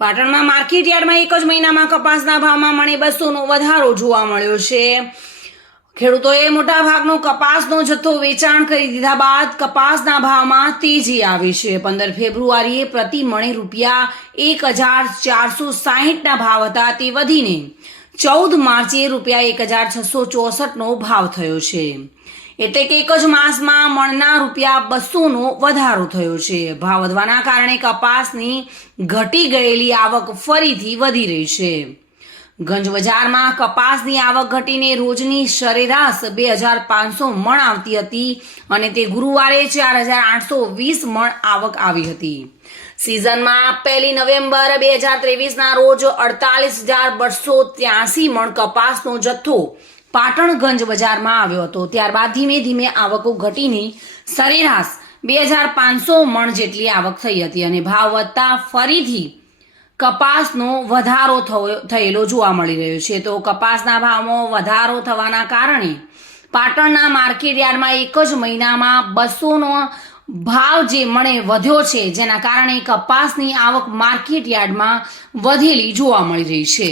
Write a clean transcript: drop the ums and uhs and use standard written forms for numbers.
પાટણમાં માર્કેટ યાર્ડમાં એક જ મહિનામાં કપાસના ભાવમાં મણે 200નો વધારો જોવા મળ્યો છે। ખેડૂતોએ મોટાભાગનો કપાસનો જથ્થો વેચાણ કરી દીધા બાદ કપાસના ભાવમાં તેજી આવી છે। 15 ફેબ્રુઆરીએ પ્રતિ મણે રૂપિયા 1460ના ભાવ હતા તે વધીને 14 માર્ચે રૂપિયા 1664નો ભાવ થયો છે। એટલે કે એક જ માસમાં મણના રૂપિયા 200નો વધારો થયો છે। ભાવ વધવાના કારણે કપાસની ઘટી ગયેલી આવક ફરીથી વધી રહી છે। ગંજ બજારમાં કપાસની આવક ઘટીને રોજની સરેરાશ 2500 મણ આવતી હતી અને તે ગુરુવારે 4820 મણ આવક આવી હતી। સિઝનમાં 1 નવેમ્બર 2023ના રોજ 48283 મણ કપાસનો જથ્થો પાટણ ગંજ બજારમાં આવ્યો હતો। ત્યારબાદ ધીમે ધીમે આવકો ઘટીને સરેરાશ 2500 મણ જેટલી આવક થઈ હતી અને ભાવ વધતા ફરીથી કપાસનો વધારો થયેલો જોવા મળી રહ્યો છે। તો કપાસના ભાવમાં વધારો થવાના કારણે પાટણના માર્કેટ યાર્ડમાં એક જ મહિનામાં 200નો ભાવ જે મણે વધ્યો છે, જેના કારણે કપાસની આવક માર્કેટ યાર્ડમાં વધેલી જોવા મળી રહી છે।